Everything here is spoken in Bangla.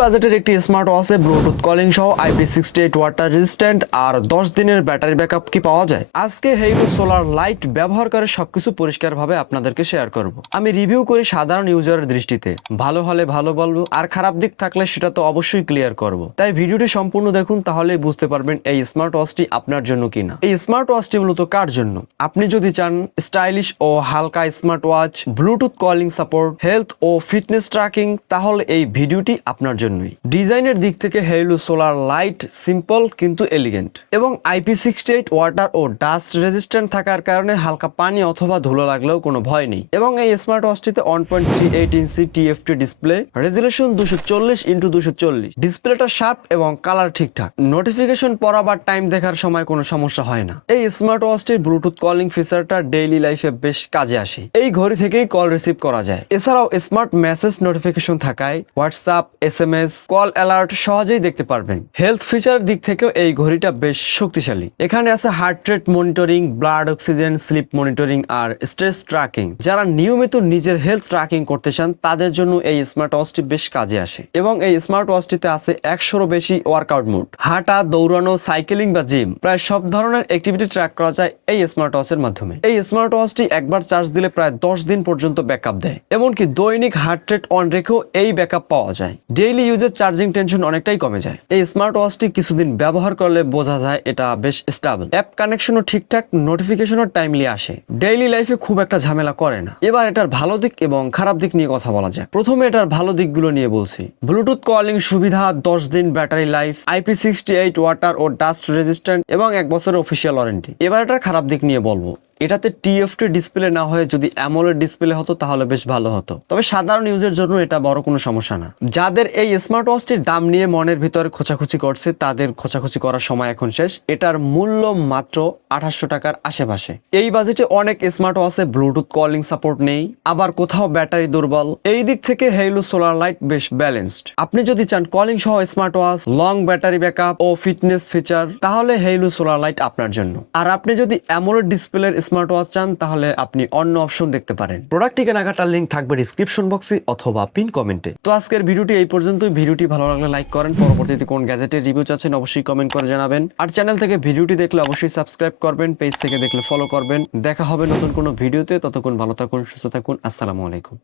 বাজেটের একটি স্মার্ট ওয়াচে ব্লুটুথ কলিং সহ IP sixty eight water resistant আর দশ দিনের ব্যাটারি ব্যাকআপ কি পাওয়া যায়? আজকে হেইলো সোলার লাইট ব্যবহার করে সবকিছু পরিষ্কারভাবে আপনাদেরকে শেয়ার করব। আমি রিভিউ করি সাধারণ ইউজারের দৃষ্টিতে। ভালো হলে ভালো বলব, আর খারাপ দিক থাকলে সেটা তো অবশ্যই ক্লিয়ার করব। তাই ভিডিওটি সম্পূর্ণ দেখুন তাহলেই বুঝতে পারবেন এই স্মার্ট ওয়াচটি আপনার জন্য কিনা। এই স্মার্ট ওয়াচটি মূলত কার জন্য? আপনি যদি চান স্টাইলিশ ও হালকা smart watch Bluetooth calling support health ও ফিটনেস ট্র্যাকিং তাহলে এই ভিডিওটি আপনার জন্যই। ডিজাইনের দিক থেকে হেইলু সোলার লাইট, সিম্পল কিন্তু এলিগেন্ট এবং আইপি সিক্সটি এইট ওয়াটার ও ডাস্ট রেজিস্ট্যান্ট থাকার কারণে হালকা পানি অথবা ধুলো লাগলেও কোনো ভয় নেই। এবং এই স্মার্ট ওয়াচটিতে ওয়ান পয়েন্ট থ্রি এইট ইঞ্চি টিএফটি ডিসপ্লে রেজুলেশন দুশো চল্লিশ ইন্টু দুশো চল্লিশ। ডিসপ্লেটা শার্প এবং কালার ঠিকঠাক। নোটিফিকেশন পড়া বা টাইম দেখার সময় কোনো সমস্যা হয় না। এই স্মার্ট ওয়াচটির ব্লুটুথ কলিং ফিচারটা ডেইলি লাইফে বেশ কাজে আসে। এই ঘড়ি থেকেই কল রিসিভ করা যায়। এছাড়াও স্মার্ট মেসেজ নোটিফিকেশন থাকায় WhatsApp S M S, call alert সহজেই দেখতে পারবেন। হেলথ ফিচার দিক থেকেও এই ঘড়িটা বেশ শক্তিশালী। এখানে আছে heart rate monitoring, blood oxygen, sleep monitoring আর স্ট্রেস ট্র্যাকিং। যারা নিয়মিত নিজের হেলথ ট্র্যাকিং করতে চান, তাদের জন্য এই স্মার্ট ওয়াচটি বেশ কাজে আসে। এবং এই স্মার্ট ওয়াচটিতে আছে একশোরও বেশি ওয়ার্কআউট মোড। হাঁটা, দৌড়ানো, সাইকেলিং বা জিম, প্রায় সব ধরনের অ্যাক্টিভিটি ট্র্যাক করা যায় এই স্মার্ট ওয়াচের মাধ্যমে। এই স্মার্ট ওয়াচটি একবার চার্জ দিলে প্রায় দশ দিন পর্যন্ত ব্যাকআপ দেয়। এমনকি দৈনিক হার্ট রেট অন রেখেও এই ব্যাকআপ পাওয়া যায়। ডেইলি ইউজের চার্জিং টেনশন অনেকটাই কমে যায়। এই স্মার্ট ওয়াচটি কিছুদিন ব্যবহার করলে বোঝা যায় এটা বেশ স্টেবল অ্যাপ কানেকশনও ঠিকঠাক নোটিফিকেশনও টাইমলি আসে। ডেইলি লাইফে খুব একটা ঝামেলা করে না। এবার এটার ভালো দিক এবং খারাপ দিক নিয়ে কথা বলা যাক। প্রথমে এটার ভালো দিকগুলো নিয়ে বলছি। ব্লুটুথ কলিং সুবিধা, দশ দিন battery life IP sixty eight water ও ডাস্ট রেজিস্ট্যান্ট এবং এক বছরের অফিসিয়াল ওয়ারেন্টি এবার এটার খারাপ দিক নিয়ে বলব। এটাতে টিএফটি ডিসপ্লে না হয়ে যদি অ্যামোলেড ডিসপ্লে হতো, তাহলে বেশ ভালো হতো। তবে সাধারণ ইউজের জন্য এটা বড় কোনো সমস্যা না। যাদের এই স্মার্ট ওয়াচটির দাম নিয়ে মনের ভিতরে খোঁচাখুচি করছে, তাদের খোঁচাখুচি করার সময় এখন শেষ। এটার মূল্য মাত্র আঠাশশো টাকার আশেপাশে। এই বাজেটে অনেক স্মার্ট ওয়াচে ব্লুটুথ কলিং সাপোর্ট নেই, আবার কোথাও ব্যাটারি দুর্বল। এই দিক থেকে হেইলু সোলার লাইট বেশ ব্যালেন্সড আপনি যদি চান কলিং সহ smart watch long battery backup ও ফিটনেস ফিচার তাহলে হেইলু সোলার লাইট আপনার জন্য। আর আপনি যদি অ্যামোলেড ডিসপ্লের স্মার্ট ওয়াচ চান তাহলে আপনি অন্য অপশন দেখতে পারেন। প্রোডাক্টটি কেনাকাটার লিঙ্ক থাকবে ডিসক্রিপশন বক্সে অথবা পিন কমেন্টে তো আজকের ভিডিওটি এই পর্যন্তই। ভিডিওটি ভালো লাগলে লাইক করেন। পরবর্তীতে কোন গ্যাজেটের রিভিউ চাচ্ছেন অবশ্যই কমেন্ট করে জানাবেন। আর চ্যানেল থেকে ভিডিওটি দেখলে অবশ্যই সাবস্ক্রাইব করবেন পেজ থেকে দেখলে ফলো করবেন। দেখা হবে নতুন কোনো ভিডিওতে। ততক্ষণ ভালো থাকুন সুস্থ থাকুন। আসসালামু আলাইকুম।